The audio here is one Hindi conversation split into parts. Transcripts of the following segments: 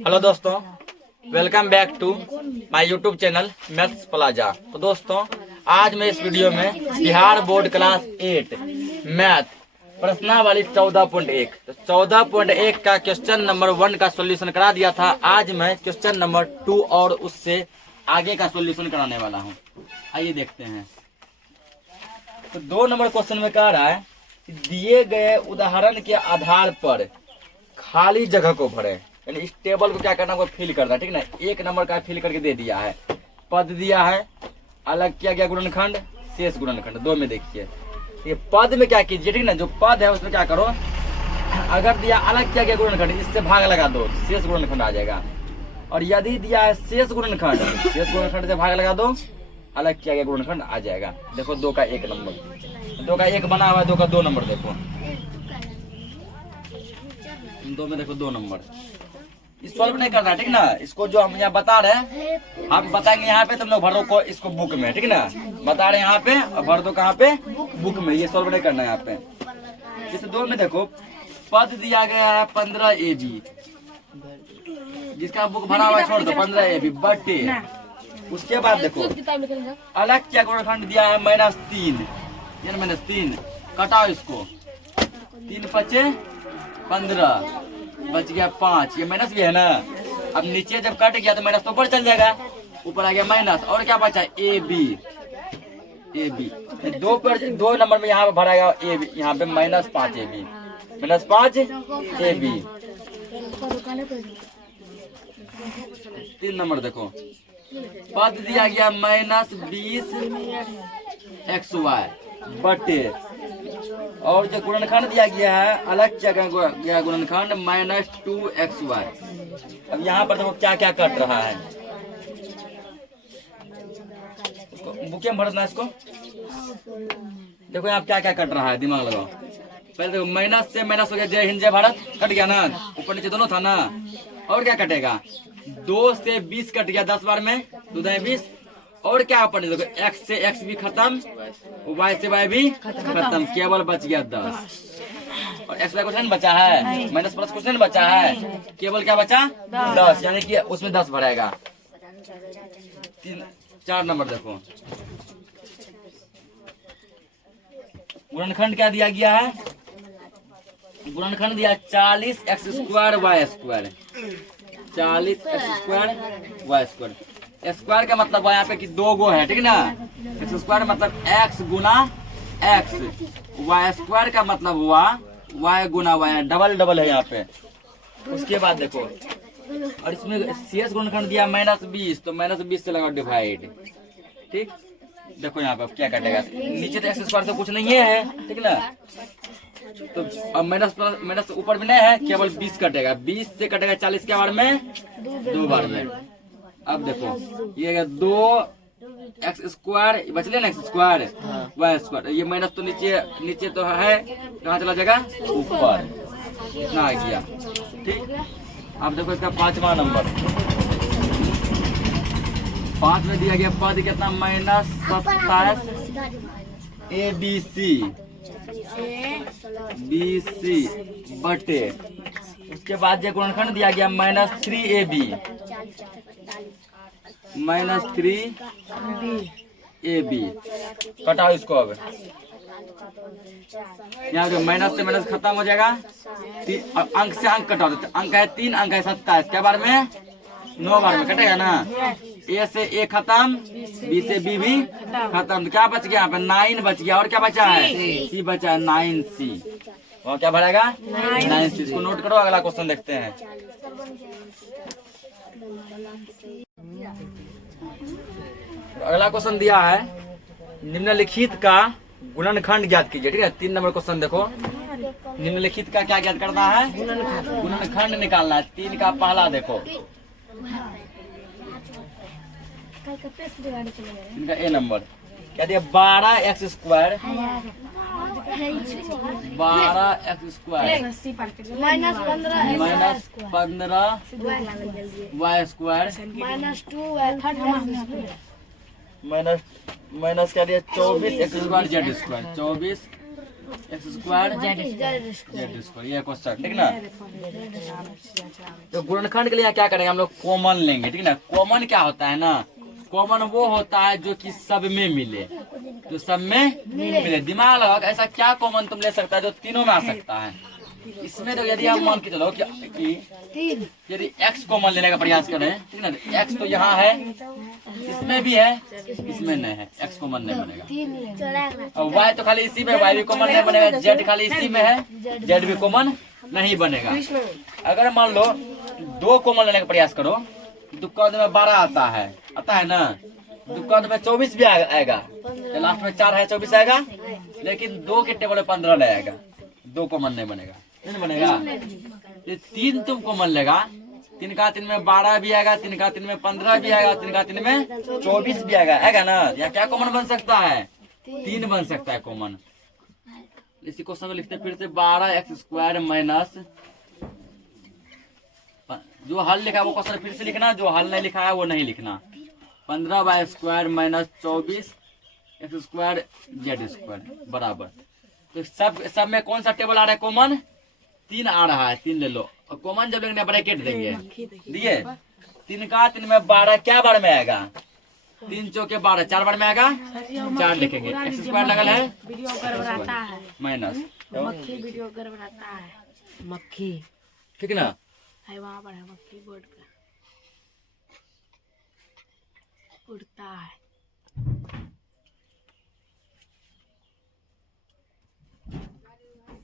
हेलो दोस्तों, welcome back to my YouTube channel maths plaza. तो दोस्तों, आज मैं इस वीडियो में बिहार बोर्ड क्लास 8 मैथ प्रश्नावली 14.1 तो 14.1 का क्वेश्चन नंबर 1 का सॉल्यूशन करा दिया था। आज मैं क्वेश्चन नंबर 2 और उससे आगे का सॉल्यूशन कराने वाला हूं। आइए देखते हैं। तो 2 नंबर क्वेश्चन में कह रहा है कि दिए गए उदाहरण के आधार पर खाली जगह को भरे, यानी इस टेबल को क्या करना है, फिल करना, ठीक ना। 1 नंबर का फिल करके दे दिया है, पद दिया है, अलग किया गया गुणनखंड, शेष गुणनखंड। 2 में देखिए ये पद में क्या कीजिए, ठीक ना। जो पद है उसमें क्या करो, अगर दिया अलग किया गया गुणनखंड, इससे भाग लगा दो, शेष गुणनखंड आ जाएगा। और यदि दिया है शेष गुणनखंड, शेष गुणनखंड से भाग लगा दो, अलग किया गया गुणनखंड आ जाएगा। देखो 2 का 1 नंबर, 2 का 1 बना हुआ है, 2 का 2 नंबर। देखो 2 में देखो 2 नंबर। इस सॉल्व नहीं करना, ठीक ना। इसको जो हम यहाँ बता रहे हैं, हम बताएंगे यहाँ पे, तुम लोग भर दो को इसको बुक में, ठीक ना। बता रहे हैं यहाँ पे और भर दो कहाँ पे, बुक में। ये सॉल्व नहीं करना है यहाँ पे। इस 2 में देखो पद दिया गया है 15 AB, जिसका बुक भरा हुआ है छोड़ दो 15 AB बटे। उसके बाद देखो अलग क्या गुणनखंड दिया है -3, ये -3 कटाओ इसको, 3 5 15 बच गया 5, ये माइनस भी है ना। अब नीचे जब कट गया तो माइनस तो ऊपर चल जाएगा, ऊपर आ गया माइनस। और क्या बचा, ए बी। 2 नंबर में यहाँ पे भराएगा ए बी, यहाँ पे -5 AB, -5 AB। 3 नंबर देखो पद दिया गया -20 XY बटे, और जो गुणनखंड दिया गया है अलग किया गया गुणनखंड -2 XY। अब यहाँ पर देखो क्या क्या कट रहा है, बुके में भरना इसको। देखो यहाँ क्या क्या कट रहा है, दिमाग लगाओ। पहले देखो माइनस से माइनस हो गया, जय हिंद जय भारत कट गया ना, ऊपर नीचे दोनों था ना। और क्या कटेगा, 2 से 20 कट गया 10 बार में, 2 × 20। और क्या ऊपर देखो, x से x भी खत्म, y से y भी खत्म, केवल बच गया 10। और x y कुछ नहीं बचा है, माइनस प्लस कुछ नहीं बचा है, केवल क्या बचा 10, यानी कि उसमें 10 भरेगा। 4 नंबर देखो गुणनखंड क्या दिया गया है, गुणनखंड दिया 40x² y², 40x² y²। Square का मतलब यहाँ पे कि 2 गो है, ठीक ना। x² मतलब x गुना x, y² का मतलब y गुना y, डबल है यहाँ पे। उसके बाद देखो, और इसमें शेष गुणनखंड दिया -20, तो -20 से लगा डिवाइड, ठीक। देखो यहाँ पे क्या कटेगा, नीचे तो x² से कुछ नहीं है, ठीक ना। तो अब माइनस ऊपर भी नहीं है, केवल 20 कटेगा, 20 से कटेगा 40 के बार में, 2 बार में। अब देखो ये 2x² बच लिया ना, x² y², ये माइनस तो नीचे तो है, कहाँ चला जाएगा, ऊपर, इतना आ गया, ठीक। अब देखो इसका 5वां नंबर, 5 में दिया गया पद कितना, -27 ABC बटे। उसके बाद जो गुणनखंड दिया गया -3 AB, -3 AB कटाओ इसको। अब यहाँ पे माइनस से माइनस खत्म हो जाएगा, अंक से अंक कटाओ, अंक है 3, अंक है 27, क्या बार में, 9 बार में कटेगा ना। ए से ए खत्म, बी से बी भी खत्म, तो क्या बच गया यहाँ पे, 9 बच गया। और क्या बचा है, सी बचा है, 9C। और क्या भरेगा, 9C। इसको नोट करो, अगला क्वेश्चन देखते हैं। अगला क्वेश्चन दिया है, निम्नलिखित का गुणनखंड ज्ञात कीजिए, ठीक है। 3 नंबर क्वेश्चन देखो, निम्नलिखित का क्या ज्ञात करना है, गुणनखंड निकालना है। 3 का पहला देखो, इनका ए नंबर क्या दिया, 12x² 12x² -15 y² माइनस क्या दिया, 24x² z², 24 x square Z square, ये क्वेश्चन ठीक ना। तो गुणनखंड के लिए क्या करेंगे हम लोग, कॉमन लेंगे ठीक ना। कॉमन क्या होता है ना, कॉमन वो होता है जो कि सब में मिले, जो सब में मिले। दिमाग लगाओ, ऐसा क्या कॉमन तुम ले सकता है जो तीनों में आ सकता है। इसमें तो यदि हम मान के चलो कि यदि x कॉमन लेने का प्रयास करें ठीक ना, x तो यहाँ है, इसमें भी है, इसमें नहीं है, x कॉमन नहीं बनेगा। और y तो खाली इसी में, y भी कॉमन नहीं बनेगा। z खाली इसी में है, z भी कॉमन नहीं बनेगा। अगर मान लो 2 कॉमन लेने का प्रयास करो, दुकान में 12 आता है ना, दुकान में 24 भी आएगा, लास्ट में 4 है 24 आएगा, लेकिन 2 के टेबल में 15 नहीं आएगा, 2 कॉमन नहीं बनेगा, नहीं बनेगा। ये 3 तुम कॉमन लेगा, 3 का 3 में 12 भी आएगा, 3 का 3 में 15 भी आएगा, 3 का 3 में 24 भी आएगा ना। यहाँ क्या कॉमन बन सकता है, 3 बन सकता है कॉमन। इसी क्वेश्चन को लिखते फिर से, 12x स्क्वायर माइनस, जो हल लिखा है वो क्वेश्चन फिर से लिखना, जो हल नहीं लिखा है वो नहीं लिखना। 15y square minus 24 x square Z square बराबर। तो सब में कौन सा टेबल आ रहा है कॉमन, 3 आ रहा है, 3 ले लो। और कॉमन जब लेंगे ब्रैकेट देंगे, दिए 3 का 3 में 12 क्या बार में आएगा, 3 चौके 12, 4 बार में आएगा, 4 लिखेंगे। एक्स स्क्वायर लगल है माइनस मक्खी ठीक ना, वहाँ पर है मक्खी, बोर्ड पे उड़ता है।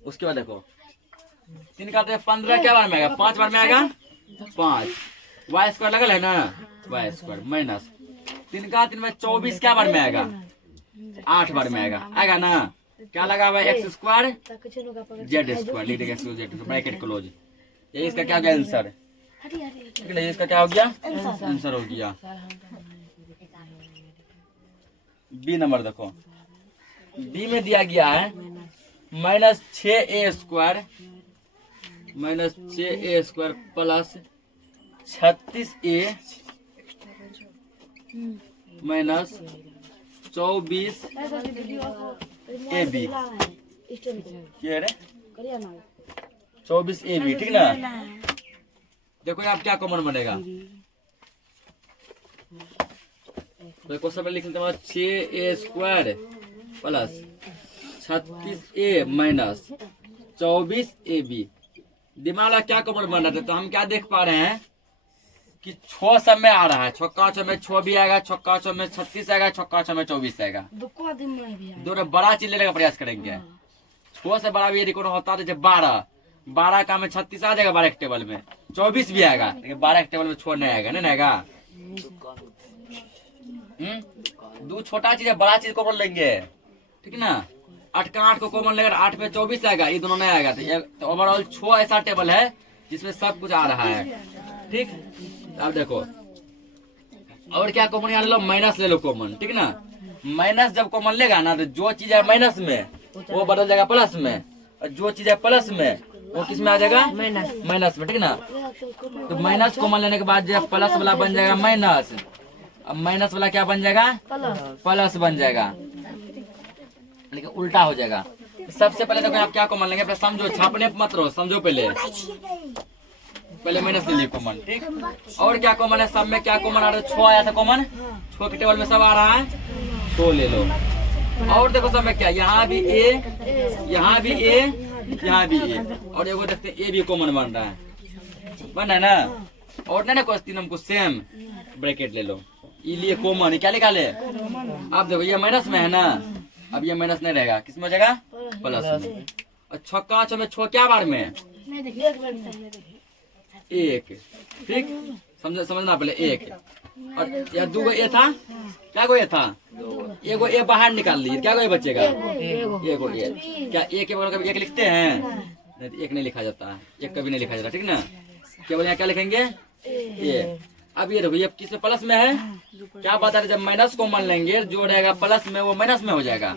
उसके बाद देखो 3 का 15 क्या बार में आएगा, 5 बार में आएगा, 5 वाई स्क्वायर लगल है ना, वाई स्क्वायर माइनस 3 का 3 में 24 क्या बार में आएगा, 8 बार में आएगा ना। क्या लगा हुआ है, एक्स स्क्वायर जेड स्क्वायर, लिख देंगे जेड ब्रैकेट क्लोज। ये इसका क्या हो गया आंसर, ठीक है, इसका क्या हो गया आंसर हो गया। बी नंबर देखो, बी में दिया गया है minus 6a square plus 36a minus 24ab, क्या रे 24ab ठीक ना। देखो आप क्या कॉमन बनेगा, तो क्वेश्चन में लिख लेते हैं 6a square plus 36a minus 24ab। दिमाग में क्या कॉमन बन रहा था, तो हम क्या देख पा रहे हैं कि 6 सब में आ रहा है, छक्का 6 में 6 भी आएगा, छक्का 6 में 36 आएगा, छक्का 6 में 24 आएगा। दोनों बड़ा चीज लेने का प्रयास करेंगे। 6 से बड़ा भी यदि कोनो होता है तो 12 का में 36 आ जाएगा, 12 के टेबल में 24 भी आएगा, लेकिन 12 के टेबल में 6 नहीं आएगा, नहीं आएगा। दो छोटा चीज है, बड़ा चीज कॉमन लेंगे ठीक ना। 8 का 8 को कॉमन लेकर 8 में 24 आएगा, ये दोनों नहीं आएगा। तो ओवरऑल 6 ऐसा टेबल है जिसमें सब कुछ आ रहा है ठीक। अब देखो और क्या कॉमन यहाँ ले लो, माइनस ले लो कॉमन ठीक ना। माइनस जब कॉमन लेगा ना, तो जो चीज है माइनस में वो बदल जाएगा प्लस में, और जो चीज है प्लस में वो किस में आ जाएगा, माइनस में ठीक ना। तो माइनस कॉमन लेने के बाद जो प्लस वाला बन जाएगा माइनस, अब माइनस वाला क्या बन जाएगा, प्लस बन जाएगा, लेकिन उल्टा हो जाएगा। सबसे पहले देखो आप क्या कॉमन लेंगे, पहले समझो, छापने मत रहो, समझो पहले माइनस ले लिए कॉमन ठीक। और क्या कॉमन है, सब में क्या कॉमन आ रहा है, 6 आया था कॉमन, 6 के टेबल में सब आ रहा है, 6 ले लो। और देखो सब में क्या, यहाँ भी ए, यहाँ भी ए, यहाँ भी ए, और एगो देखते ए भी कॉमन बन रहा है, बन रहा है ना। और नहीं ना क्वेश्चन हमको सेम ब्रैकेट ले लो, ये लिए कॉमन क्या निकाले। अब देखो ये माइनस में है ना, अब ये माइनस नहीं रहेगा, किस में हो जाएगा, प्लस में। और छक्का 6 में 6 क्या बार में, 1 ठीक, समझना पहले 1। और यह 2 ए था, क्या गो ए था, एगो ए बाहर निकाल लीजिए, क्या गो ए बचेगा, एगो ए। क्या ए के बगल कभी 1 लिखते हैं, नहीं तो 1 नहीं लिखा जाता है, 1 कभी नहीं लिखा जाता ठीक ना। केवल यहाँ क्या लिखेंगे, ए। अब ये देखो ये किस में प्लस में है, क्या बता रहे, जब माइनस कॉमन लेंगे जो रहेगा प्लस में वो माइनस में हो जाएगा,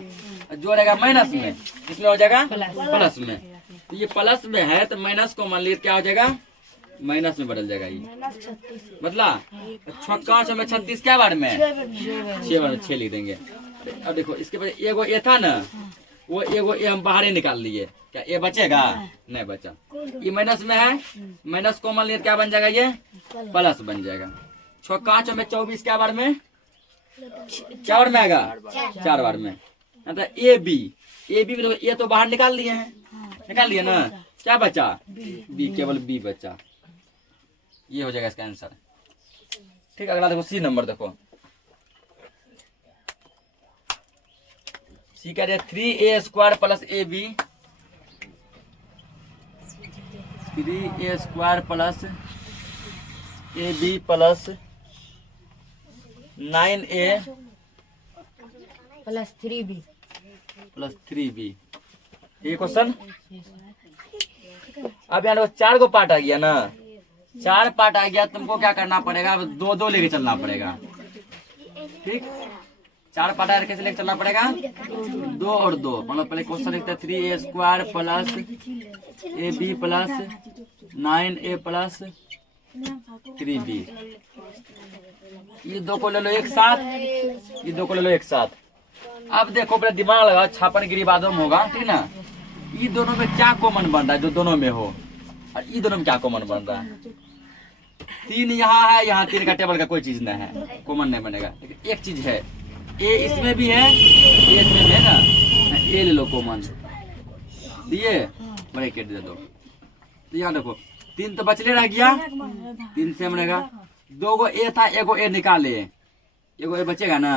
जो रहेगा माइनस में किसमें हो जाएगा, प्लस में। तो ये प्लस में है तो माइनस कॉमन लिए क्या हो जाएगा, माइनस में बदल जाएगा। ये बदला, छक्का 6 में 36 क्या बार में, 6 बार में 6 लिख देंगे। अब देखो इसके बाद एगो ए था ना, वो एगो ए हम बाहर ही निकाल लिए, क्या ए बचेगा? नहीं बचा। ये माइनस में है, माइनस कॉमन लिए क्या बन जाएगा? ये प्लस बन जाएगा। 6 5 में 24 क्या बार में? 4 बार में आएगा, 4 बार में। मतलब ए बी में तो ये तो बाहर निकाल लिए हैं, निकाल लिए ना, क्या बचा? बी, केवल बी बचा। ये हो जाएगा इसका आंसर। ठीक, अगला देखो सी नंबर देखो। सी कह रहे 3a² plus A B, 3a² plus A B plus 9a plus 3b plus 3b। ये क्वेश्चन। अब यहाँ देखो 4 को पार्ट आ गया ना, 4 पार्ट आ गया, तुमको क्या करना पड़ेगा? 2 लेके चलना पड़ेगा। ठीक, 4 पार्ट आकर कैसे लेके चलना पड़ेगा? 2 और 2। मतलब पहले क्वेश्चन लिखते हैं 3a² plus A B plus 9a plus 3b। ये 2 को ले लो एक साथ, ये 2 को ले लो एक साथ। अब देखो पहले दिमाग लगाओ, छापनगिरी बादम होगा, ठीक ना? ये दोनों में क्या कॉमन बन रहा है? जो दोनों में हो, और ये दोनों में क्या कॉमन बन रहा है? 3 यहाँ है, यहाँ 3 का टेबल का कोई चीज नहीं है, कॉमन नहीं बनेगा। लेकिन एक चीज है, ए इसमें भी है, ए इसमें भी है ना, ए ले लो कॉमन, दिए ब्रैकेट दे दो। तो यहाँ देखो 3 तो बचले रह गया, 3 सेम रहेगा। 2 गो ए था, एगो ए निकाले, एगो ए बचेगा ना,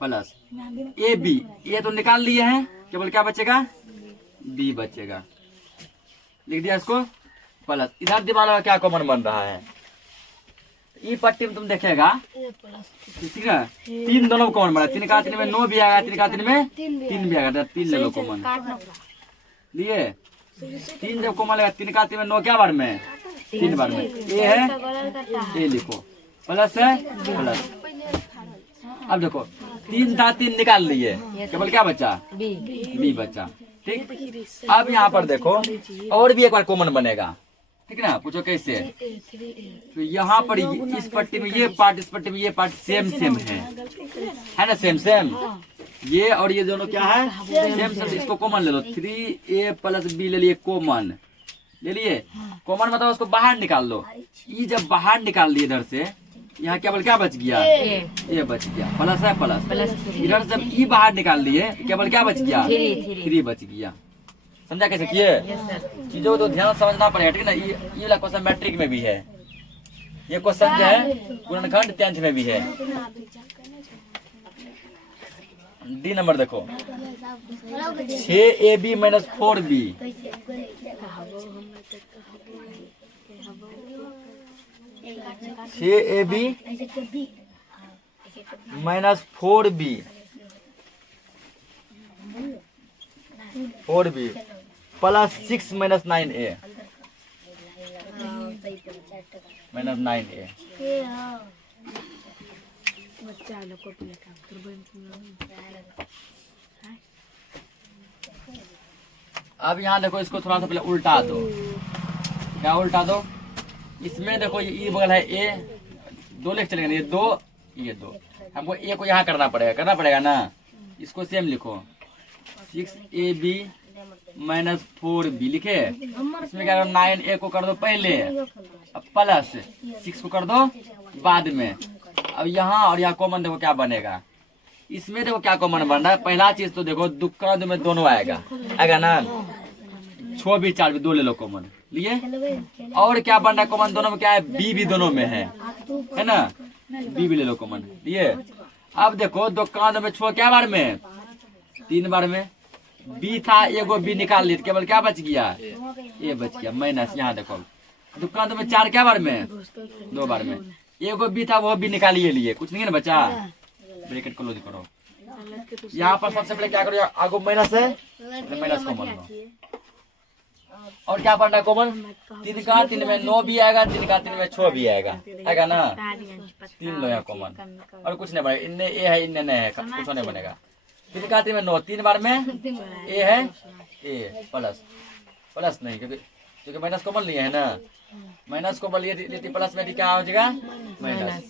प्लस ए बी, ए तो निकाल लिए हैं, केवल क्या बचेगा? बी बचेगा। लिख दिया इसको प्लस। इधर दिमाग में क्या कॉमन बन रहा है? ई पट्टी में तुम देखेगा, ठीक है, 3 दोनों कॉमन बना, 3 का 3 में 9 भी आएगा, 3 का 3 में 3 भी आएगा, 3 ले लो कॉमन लिए। 3 जब कॉमन लेगा, 3 का 3 में 9 क्या बार में? 3 बार में। ए है, ए लिखो, प्लस है, प्लस। अब देखो 3 था, 3 निकाल लिए, केवल क्या बचा? बी बचा। ठीक, अब यहाँ पर देखो और भी एक बार कॉमन बनेगा, ठीक है ना? पूछो कैसे? तो यहाँ पर इस पट्टी में ये पार्ट, इस पट्टी में ये पार्ट सेम सेम है ना? Same same. ये और ये दोनों क्या है? Same same. इसको कॉमन ले लो, 3a प्लस बी ले लिए कॉमन, ले लिए कॉमन, मतलब उसको बाहर निकाल लो। ये जब बाहर निकाल लिए इधर से, यहाँ केवल क्या बच गया? ए बच गया, प्लस है, प्लस। इधर से जब ई बाहर निकाल लिए, केवल क्या बच गया? 3 बच गया। समझा कैसे किए? चीजों को तो ध्यान समझना पड़ेगा, ठीक है ना? ये वाला क्वेश्चन मैट्रिक में भी है, ये क्वेश्चन जो है गुणनखंड 10th में भी है। डी नंबर देखो, 6ab minus 4b, 6ab minus 4b, 4b plus 6 minus 9a, minus 9a। अब यहाँ देखो, इसको थोड़ा सा पहले उल्टा दो। क्या उल्टा दो? इसमें देखो ये बगल है ए, 2 लेके चलेगा, ये 2, ये 2। हमको ए को यहाँ करना पड़ेगा ना। इसको सेम लिखो, 6ab माइनस 4b लिखे। इसमें क्या करो? 9a को कर दो पहले, अब प्लस 6 को कर दो बाद में। अब यहाँ और यहाँ कॉमन देखो क्या बनेगा। इसमें देखो क्या कॉमन बन रहा है। पहला चीज तो देखो दुक्का में दोनों आएगा ना, 6 भी 4 भी 2 ले लो कॉमन लिए। और क्या बन रहा है कॉमन? दोनों में क्या है? बी भी दोनों में है ना? बी भी ले लो कॉमन लिए। अब देखो दुक्का में 6 क्या बार में? 3 बार में। बी था, एगो बी निकाल लिए, केवल क्या बच गया? ए बच गया, माइनस। यहाँ देखो दुक्का में 4 क्या बार में? 2 बार में। एगो बी था, वो भी निकालिए लिए, कुछ नहीं है ना बचा। ब्रैकेट क्लोज करो। यहाँ पर सबसे पहले क्या करो? आगो माइनस है, माइनस कॉमन लो। और क्या पढ़ना कॉमन? 3 का 3 में 9 भी आएगा, 3 का 3 में 6 भी आएगा ना। 3 लो यहाँ कॉमन, और कुछ नहीं बनेगा। इनने ए है, इनने नहीं है, कुछ नहीं बनेगा। 3 का 3 में 9, 3 बार में ए है, ए प्लस नहीं, क्योंकि माइनस कॉमन लिए है ना। माइनस कॉमन लिए प्लस में क्या हो जाएगा? माइनस।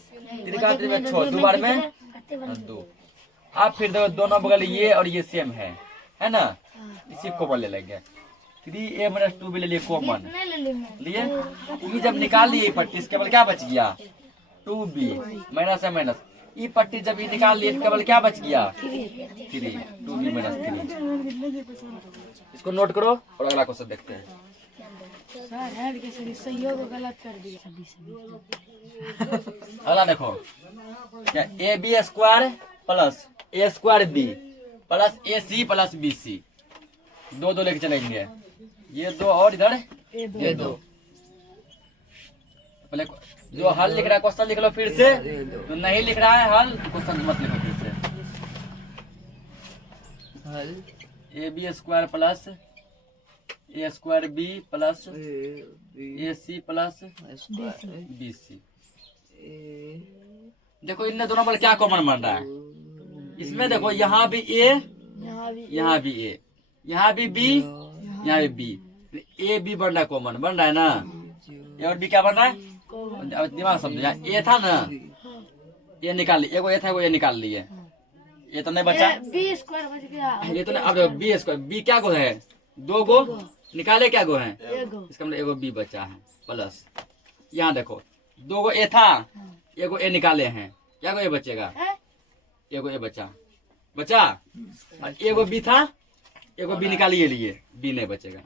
3 का 3 में 6, 2 बार में 2। अब फिर देखो दोनों बगल ये और ये सेम है ना? इसी कॉमन ले लेंगे। 3a - 2b ले लिए कॉमन लिए। ये जब निकाल लिए पट्टी इसके केवल क्या बच गया 2b माइनस है माइनस। ये पट्टी जब ये निकाल लिए केवल क्या बच गया 3 2b - 3। इसको नोट करो और अगला क्वेश्चन देखते हैं। सहयोग गलत कर दिया। अगला देखो क्या ab square plus a square b plus ac plus bc। दो लेके चलेंगे, ये दो और इधर ये दो। पहले जो हल लिख रहा है क्वेश्चन लिख लो फिर से, तो नहीं लिख रहा है हल क्वेश्चन मत लिखो फिर से। हल ab square plus a square b plus ac plus bc। देखो इनने दोनों पर क्या कॉमन बन रहा है, इसमें देखो यहाँ भी a यहाँ भी a यहाँ भी b यहाँ भी b, a b बन रहा है कॉमन बन रहा है ना। a और b क्या बन रहा है, दिमाग समझो। यहाँ a था ना, ये निकाल लिए, एगो a था एगो a निकाल लिए, ये तो नहीं बचा बी स्क्वायर बच गया। ये तो नहीं। अब b स्क्वायर b क्या गो है, दो गो निकाले क्या गो है, इसका मतलब एगो b बचा है प्लस। यहाँ देखो दो गो a था एगो a निकाले हैं, क्या गो a बचेगा, एगो a बचा और एगो b था एगो b निकालिए लिए, b नहीं बचेगा।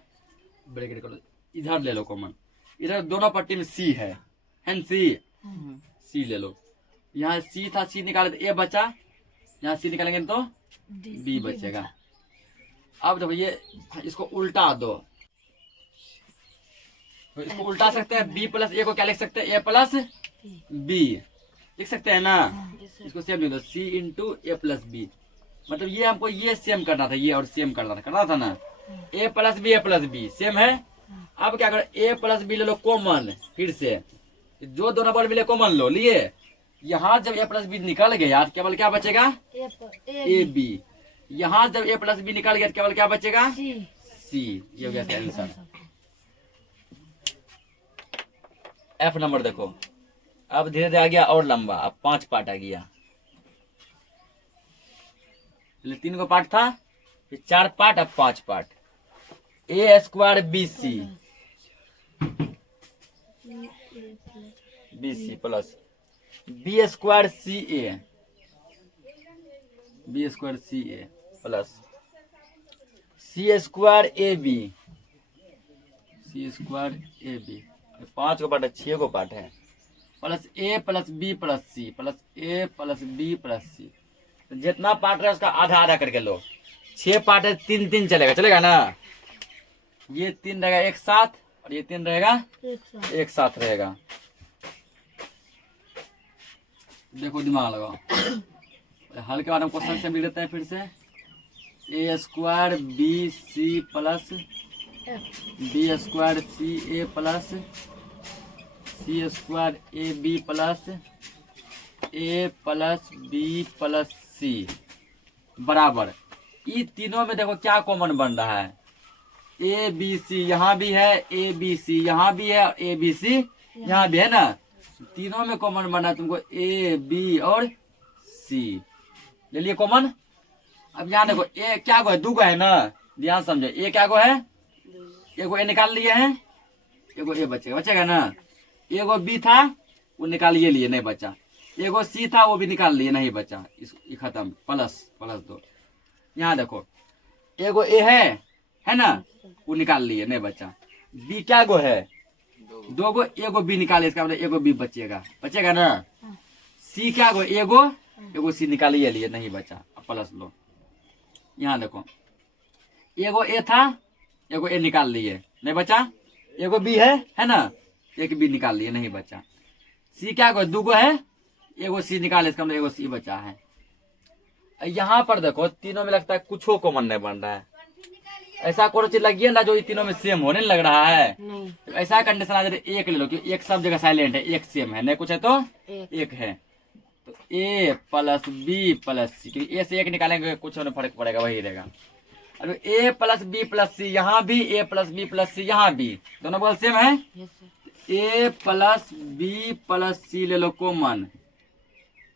ब्रैकेट करो, इधर ले लो कॉमन। इधर दोनों पट्टी में c है न c ले लो। यहाँ c था c निकाले तो a बचा, यहाँ c निकालेंगे तो b बचेगा। अब देखो ये इसको उल्टा दो, तो इसको उल्टा सकते हैं b प्लस a को क्या लिख सकते हैं a प्लस b लिख सकते हैं ना। इसको सेम लिख दो c into a plus b। मतलब ये हमको ये सेम करना था, ये और सेम करना था ना। a प्लस b सेम है। अब क्या करो a प्लस b ले लो कॉमन, फिर से जो दोनों बल मिले कॉमन लो लिए। यहाँ जब a प्लस b निकल गया केवल क्या बचेगा a b। यहाँ जब a प्लस b निकल गया केवल क्या बचेगा c। ये हो गया आंसर। f नंबर देखो अब धीरे धीरे आ गया और लंबा, अब 5 पार्ट आ गया। 3 को पार्ट था, फिर 4 पार्ट, अब 5 part. a square bc plus b square ca plus c square ab 5 को पार्ट है, 6 को पार्ट है plus a plus b plus c plus a plus b plus c। तो जितना पार्ट है उसका आधा आधा करके लो। 6 पार्ट है, 3 चलेगा ना। ये 3 रहेगा एक साथ और ये 3 रहेगा एक साथ रहेगा। देखो दिमाग लगाओ। हल के बाद हम क्वेश्चन से मिल देते हैं फिर से। a square b c plus B square c a plus C square A B plus a plus b plus c बराबर। ये तीनों में देखो क्या कॉमन बन रहा है, ए बी सी यहाँ भी है, ए बी सी यहाँ भी है और ए बी सी यहाँ भी है ना। तीनों में कॉमन बना तुमको ए बी और सी ले लिए कॉमन। अब यहाँ देखो ए क्या गो है, 2 गो है ना, ध्यान समझो। ए क्या गो है, एगो ए निकाल लिए हैं, एगो ए बचेगा ना। एगो बी था वो निकालिए लिए नहीं बचा, एगो सी था वो भी निकाल लिए नहीं बचा, ये खत्म। प्लस 2। यहाँ देखो एगो ए है ना, वो निकाल लिए नहीं बचा। बी क्या गो है, 2 गो, एगो बी निकाले, इसका मतलब एगो बी बचेगा ना। सी क्या गो, एगो सी निकालिए लिए नहीं बचा, प्लस लो। यहाँ देखो एगो ए था, एगो ए निकाल लिए नहीं बचा, एगो बी है ना, एक बी निकाल लिए नहीं बचा। सी क्या गो, 2 गो है, एगो सी निकाले, इसका मतलब एगो सी बचा है। यहाँ पर देखो तीनों में लगता है कुछ कॉमन नहीं बन रहा है। ऐसा कोई चीज लगी है ना जो ये तीनों में सेम होने लग रहा है। तो ऐसा कंडीशन आ जाए एक ले लो, क्योंकि एक सब जगह साइलेंट है, एक सेम है, नहीं कुछ है तो एक है। तो ए प्लस बी प्लस सी, क्योंकि ए से एक निकालेंगे कुछ होने फर्क पड़ेगा, वही रहेगा। अब a plus b plus c यहाँ भी, a plus b plus c यहाँ भी, दोनों बगल सेम है। A plus b plus c ले लो कॉमन।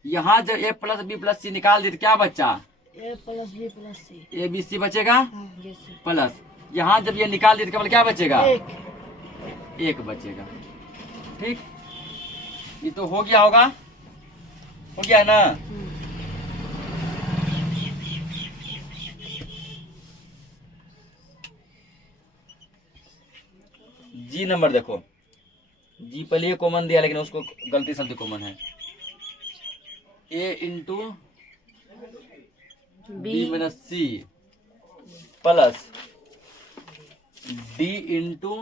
यहाँ जब a plus b plus c निकाल दी तो क्या बचा, a plus b plus c. A b c बचेगा हाँ, यस सर। प्लस, यहाँ जब ये निकाल दिए तो केवल क्या बचेगा? एक। एक बचेगा। ठीक, ये तो हो गया होगा, हो गया है ना? जी नंबर देखो, जी पहले ये कॉमन दिया लेकिन उसको गलती से कॉमन है। A into b minus c plus d into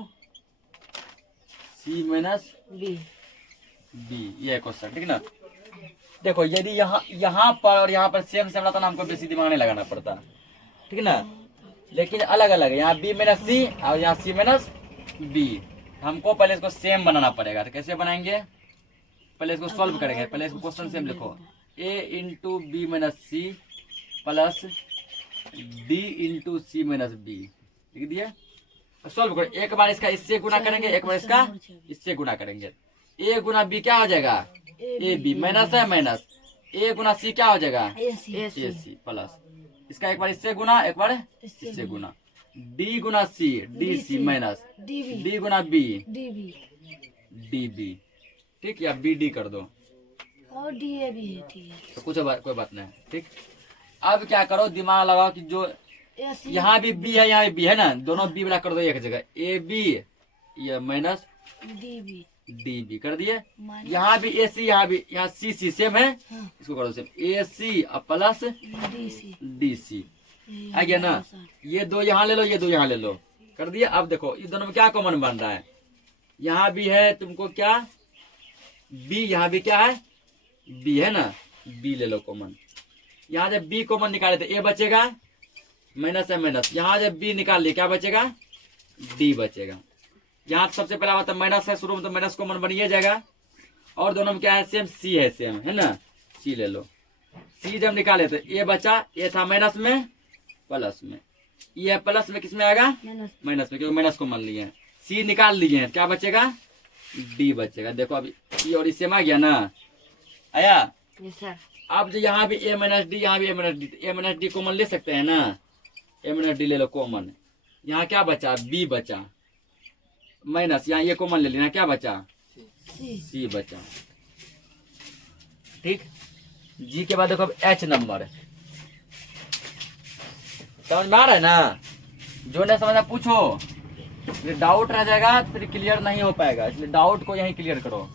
c minus b. B, ये क्वेश्चन ठीक ना। देखो यदि यहाँ पर और यहाँ पर सेम रहता ना, हमको बेसी दिमाग नहीं लगाना पड़ता, ठीक ना। लेकिन अलग अलग है, यहाँ बी माइनस सी और यहाँ सी माइनस बी। हमको पहले इसको सेम बनाना पड़ेगा। तो कैसे बनाएंगे? पहले इसको सॉल्व करेंगे। पहले इसको क्वेश्चन सेम लिखो, a into b minus c plus d into c minus b, लिख दिए। सॉल्व करो, एक बार इसका इससे गुना करेंगे, एक बार इसका इससे गुना करेंगे। ए गुना बी क्या हो जाएगा? ए बी माइनस है माइनस, ए गुना सी क्या हो जाएगा? ए सी प्लस, इसका एक बार इससे गुना एक बार इससे गुना, डी गुना c d c minus d गुना बी डी बी। ठीक, या बी डी कर दो और डी ए भी है, ठीक है। तो कोई बात नहीं। ठीक, अब क्या करो, दिमाग लगाओ कि जो यहाँ भी बी है यहाँ भी बी है ना, दोनों बी वाला कर दो एक जगह, ए बी ये माइनस डी बी कर दिए। यहाँ भी ए सी, यहाँ भी, यहाँ सी सी सेम है, इसको कर दो सेम, ए सी प्लस डी सी। आ गया ना। ये दो यहाँ ले लो, ये दो यहाँ ले लो, कर दिया। अब देखो इस दोनों में क्या कॉमन बन रहा है? यहाँ भी है तुमको क्या? बी, यहाँ भी क्या है? बी है ना, बी ले लो कॉमन। यहाँ जब बी कॉमन निकाले तो ए बचेगा, माइनस है माइनस, यहाँ जब बी निकाल लिए क्या बचेगा? डी बचेगा। यहाँ सबसे पहला मतलब माइनस है शुरू में, तो माइनस कॉमन बनिए जाएगा। और दोनों में क्या है? सेम सी है, सेम है ना, सी ले लो। सी जब निकाले तो ए बचा, ए था माइनस में प्लस में, ये प्लस में किस में आएगा? माइनस में, क्योंकि माइनस को मान लिए हैं। सी निकाल लिए हैं, क्या बचेगा? डी बचेगा। देखो अभी ये और इससे आ गया ना, आया। सर। अब जो यहाँ भी ए माइनस डी, यहाँ भी ए माइनस डी, ए माइनस डी कॉमन ले सकते हैं ना, ए माइनस डी ले लो कॉमन। यहाँ क्या बचा? बी बचा माइनस, यहाँ ये कॉमन ले लेना, क्या बचा? सी बचा। ठीक, जी के बाद देखो अब एच नंबर, समझ में आ रहा है ना? जो नहीं समझा पूछो, ये डाउट रह जाएगा फिर क्लियर नहीं हो पाएगा, इसलिए डाउट को यहीं क्लियर करो।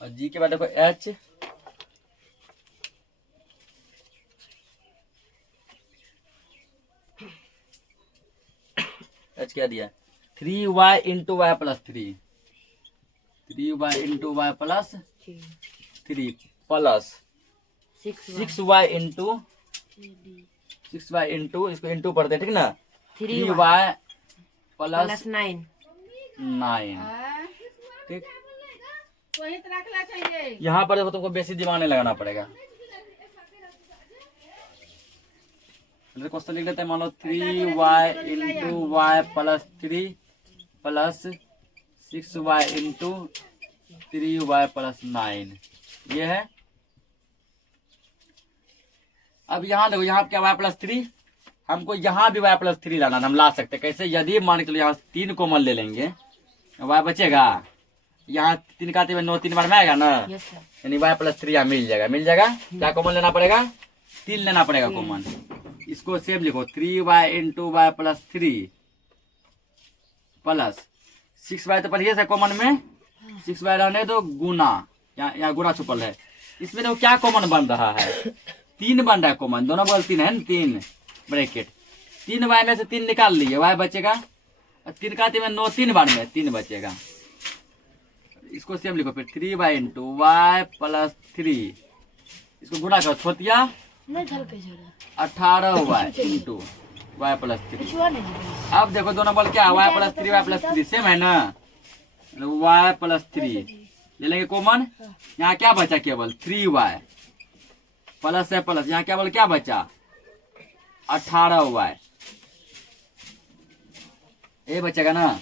और जी के बाद देखो एच, एच क्या दिया? 3y into Y plus 3, 3y into Y plus 3 plus 6y into 6y into, इसको इंटू पढ़ते हैं ठीक ना, 3y प्लस 9। ठीक, यहाँ पर देखो तुमको बेसी दिमाग नहीं लगाना पड़ेगा। क्वेश्चन लिख लेते हैं, मान लो 3y into Y plus 3 plus 6y into 3y plus 9, ये है। अब यहाँ देखो, यहाँ क्या y प्लस 3, हमको यहाँ भी y प्लस 3 लाना, हम ला सकते हैं। कैसे? यदि मान के चलो यहाँ 3 कॉमन ले लेंगे, y बचेगा, यहाँ 3 का 9 3 बार में आएगा ना, यानी y प्लस 3 यहाँ मिल जाएगा। मिल जाएगा, क्या कॉमन लेना पड़ेगा? 3 लेना पड़ेगा कॉमन। इसको सेम लिखो, 3y into Y plus 3 plus 6y, तो पढ़िए से कॉमन में 6y रहने दो गुना, यहाँ गुना छुपल है। इसमें देखो क्या कॉमन बन रहा है? 3 बन रहा है कॉमन, दोनों बगल 3 है ना, 3 ब्रैकेट, 3y में से 3 निकाल लिए, y बचेगा, और 3 का 9 3 बार में 3 बचेगा। इसको सेम लिखो फिर, 3y इंटू वाई प्लस 3, इसको गुना करो, छोटिया 18y इंटू वाई प्लस 3। अब देखो दोनों बल क्या है? y plus 3 Y plus 3 same है ना, y प्लस 3 ले लेंगे कॉमन। यहाँ क्या बचा? केवल 3y प्लस है प्लस, यहाँ केवल क्या बचा? 18y ये बचेगा ना।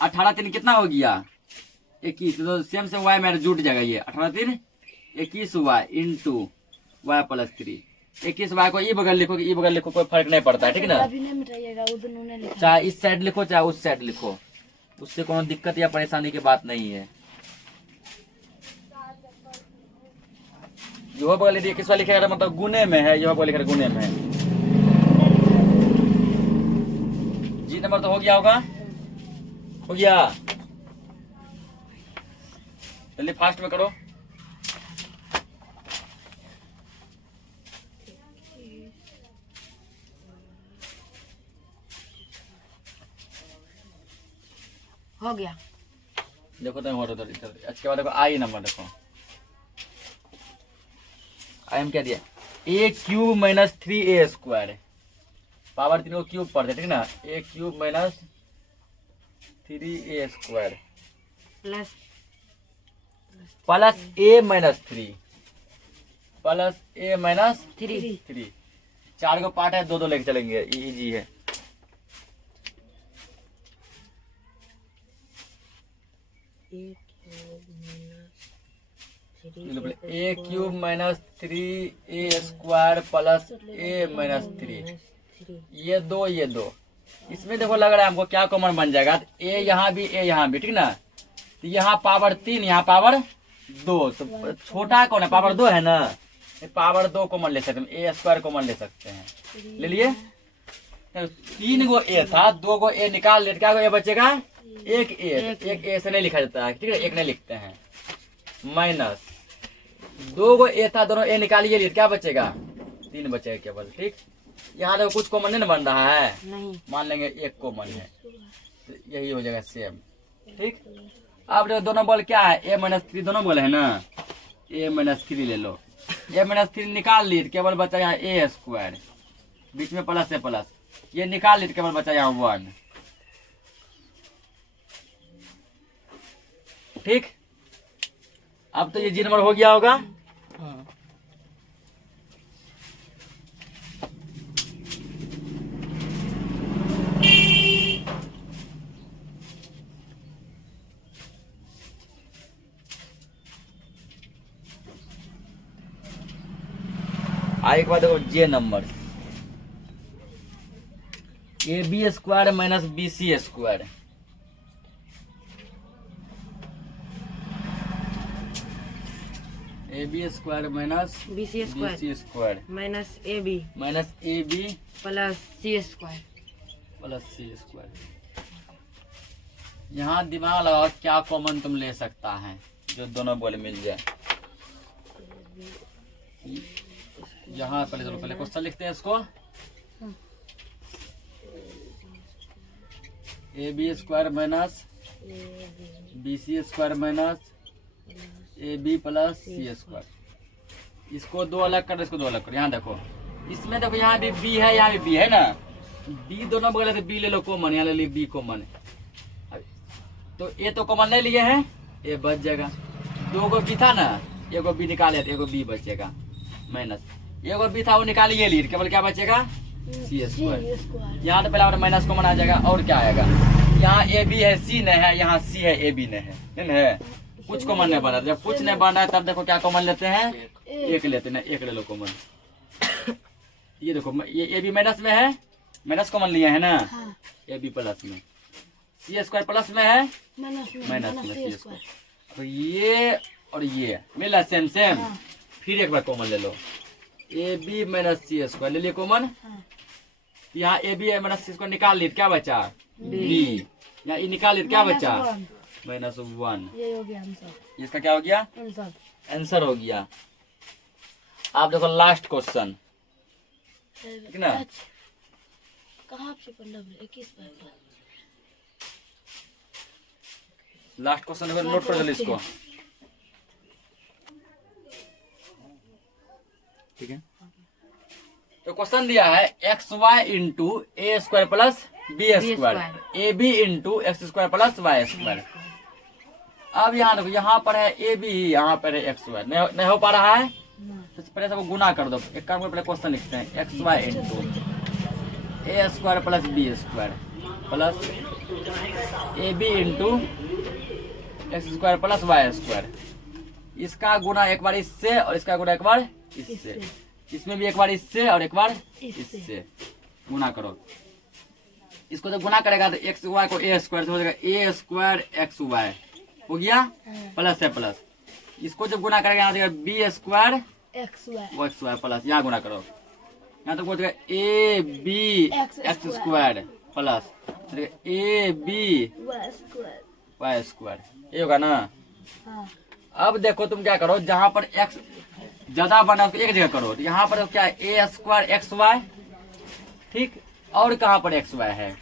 18 3 कितना हो गया 21, तो सेम से y मेरा जुट जाएगा। ये 18 3 21y into y plus 3। 21y को ई बगल लिखो कि ई बगल लिखो, कोई फर्क नहीं पड़ता है, ठीक ना। अभी नहीं मिटाइएगा, वो दोनों ने लिखा। चाहे इस साइड लिखो चाहे उस साइड लिखो, उससे कोई दिक्कत या परेशानी की बात नहीं है। यो बगल यदि किस वाला लिखेगा मतलब गुने में है, यो बगल लिखेगा गुने में है। जी नंबर तो हो गया होगा, हो गया। जल्दी फास्ट में करो। हो गया। देखो तो हो रहा इधर। इसके बाद देखो आई नंबर देखो, आई एम क्या दिया a cube minus 3a square, power 3 को क्यूब पढ़ते ठीक ना। A cube minus 3a square plus a minus 3 plus a minus 3। 4 को पार्ट है, 2 लेके चलेंगे, इजी है। A cube minus 3a square plus a minus 3, ये दो। इसमें देखो लग रहा है हमको क्या कॉमन बन जाएगा, a यहाँ भी a यहाँ भी, ठीक ना। तो यहाँ पावर 3 यहाँ पावर 2, तो छोटा कौन है पावर 2 है ना, पावर 2 कॉमन ले सकते हैं, a स्क्वायर कॉमन ले सकते हैं। ले लिए 3 गो a था, 2 गो a निकाल ले, क्या a बचेगा एक a से नहीं लिखा जाता है, ठीक है, एक नहीं लिखते हैं। माइनस 2 गो a था, दोनों a निकालिए लिए, क्या बचेगा 3 बचेगा केवल, ठीक। यहाँ देखो कुछ कॉमन नहीं बन रहा है, नहीं मान लेंगे एक कॉमन है, तो यही हो जाएगा सेम, ठीक। अब देखो दोनों बॉल क्या है a माइनस 3, दोनों बॉल है ना, a माइनस 3 ले लो, a माइनस 3 निकाल ली, केवल बचा यहाँ a स्क्वायर, बीच में प्लस है प्लस, ये निकाल ली, केवल बचा यहाँ 1, ठीक। अब तो ये जी नंबर हो गया होगा। आगे के बाद देखो j number, a B square minus B C square, A B square minus B C square minus A B plus C square. यहाँ दिमाग लगाओ क्या कॉमन तुम ले सकता है जो दोनों बोले मिल जाए। यहाँ पहले चलो पहले क्वेश्चन लिखते हैं इसको, A B square minus B C square minus A B plus C square. इसको 2 अलग कर, इसको 2 अलग कर। यहाँ देखो, इसमें देखो यहाँ भी बी है, यहाँ भी बी है ना, बी दोनों बगल है, तो बी ले लो कॉमन, यहाँ ले ली बी कॉमन, तो ए तो कॉमन ले लिए हैं, ए बच जाएगा। 2 गो बी था ना, एगो बी निकाले तो एगो बी बचेगा, माइनस एगो बी था वो निकालिए लिए, केवल क्या बचेगा सी स्क्वायर। यहाँ तो पहले माइनस कॉमन आ जाएगा, और क्या आएगा, यहाँ ए बी है सी नहीं है, यहाँ सी है ए बी नहीं है, कुछ कॉमन नहीं बना। जब कुछ नहीं बना है तब देखो क्या कॉमन लेते हैं, एक लेते हैं, एक ले लो कॉमन। ये देखो ये ए बी माइनस में है, माइनस कॉमन लिया है ना, ए बी प्लस में, सी स्क्वायर प्लस में है, माइनस में सी स्क्वायर। अब ये और ये मिला सेम सेम, फिर एक बार कॉमन ले लो, a b minus c square ले लिए कॉमन। यहाँ a b minus c square निकाल ली, क्या बचा बी, यहाँ ये निकाल ली, क्या बचा -1। ये हो गया आंसर, इसका क्या हो गया आंसर हो गया। आप देखो लास्ट क्वेश्चन, ठीक ना, कहाँ से पढ़ना 21 बार लास्ट क्वेश्चन देखो, नोट कर लो इसको, ठीक है। तो क्वेश्चन दिया है X Y into A square plus B square, A B into X square plus Y square. अब यहाँ देखो, यहाँ पर है ए बी, यहाँ पर है एक्स वाई, नहीं हो पा रहा है, तो पहले सबको गुना कर दो। एक काम पहले क्वेश्चन लिखते हैं, X Y into A square plus B square plus A B into X square plus Y square. इसका गुना एक बार इससे और इसका गुना एक बार इससे, इसमें भी एक बार इससे और एक बार इससे गुना करो। इसको जब गुना करेगा तो एक्स वाई को ए स्क्वायर से हो जाएगा ए स्क्वायर एक्स वाई हो गया प्लस है प्लस। इसको जब गुना करेगा यहाँ B square X Y plus, यहाँ गुना करो यहाँ तो बोलेगा A B X square plus A B Y square, ये होगा ना। अब देखो तुम क्या करो, जहां पर एक्स ज्यादा बना उसको एक जगह करो। तो यहाँ पर क्या है ए स्क्वायर एक्स वाई, ठीक। और कहाँ पर एक्स वाई है,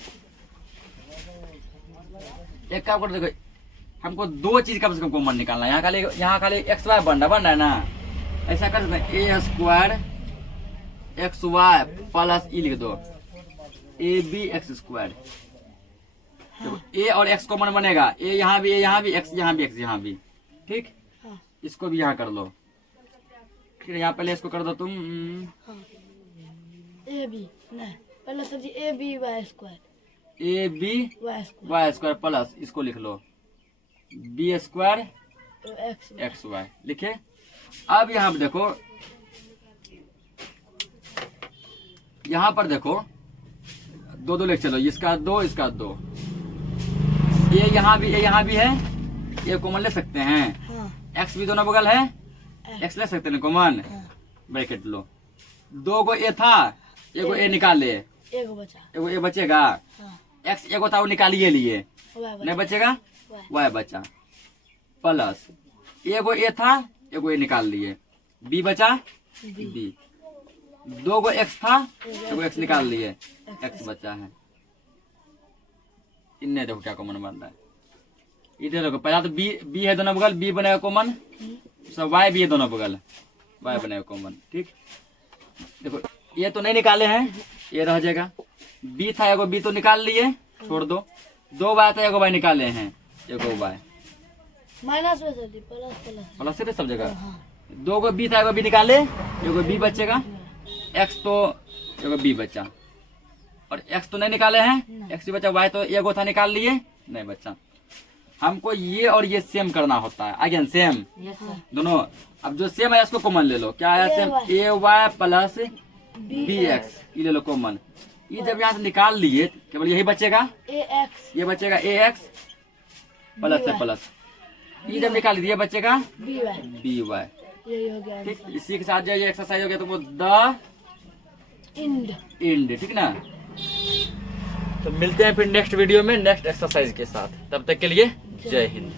एक काम करो, देखो हमको दो चीज कम से कम कॉमन निकालना है। यहाँ खाली एक्स वाई बन रहा है ना, ऐसा कर सकते हैं ए स्क्वायर एक्स वाई प्लस ई लिख दो ए बी एक्स स्क्वायर। ए और एक्स कॉमन बनेगा, ए यहाँ भी एक्स यहाँ भी एक्स यहाँ भी, ठीक। इसको भी यहाँ कर लो, फिर यहाँ पहले इसको कर दो तुम ए बी नहीं पहले सब्जी A B Y square Y square plus इसको लिख लो बी स्क्वायर एक्स वाई लिखे। अब यहाँ पर देखो, यहाँ पर देखो दो दो लेके चलो, इसका दो इसका दो, ये यहाँ भी है, ये कॉमन ले सकते हैं। एक्स भी दोनों बगल है, एक्स ले सकते हैं कॉमन, ब्रैकेट लो। दो को ए था, एगो ए निकाल ले, एगो ए बचेगा। एक्स एगो था वो निकालिए लिए, नहीं बचेगा वाई बचा प्लस एगो ए था, एगो ए निकाल लिए, बी बचा बी। दो गो एक्स था, एगो एक्स निकाल लिए, एक्स बचा है। इन्हें देखो क्या कॉमन बन रहा है, इधर देखो पहला तो बी है दोनों बगल, बी बनेगा कॉमन, सब वाई भी है दोनों बगल, वाई बनेगा कॉमन, ठीक। देखो ये तो नहीं निकाले हैं, ये रह जाएगा। बी था एगो, बी तो निकाल लिए, छोड़ दो। दो वाई था, एगो वाई निकाले हैं, एगो वाई माइनस में प्लस से सब जगह। दो गो बी था, एगो बी निकाले, एगो बी बचेगा। एक्स तो एगो बी बचा, और एक्स तो नहीं निकाले हैं, एक्स ही बचा। वाई तो एगो था निकाल लिए, नहीं बचा। हमको ये और ये सेम करना होता है, अगेन सेम दोनों। अब जो सेम है इसको कॉमन ले लो, क्या है सेम, ए वाई प्लस बी एक्स, ये ले लो कॉमन। ये जब यहाँ से निकाल लिए केवल यही बचेगा, ये बचेगा ए एक्स प्लस है प्लस, ये जब निकाल लिए बचेगा बी वाई, ठीक। इसी के साथ जो ये एक्सरसाइज हो गया तो वो द इंड, ठीक ना। तो मिलते हैं फिर नेक्स्ट वीडियो में नेक्स्ट एक्सरसाइज के साथ, तब तक के लिए जय हिंद।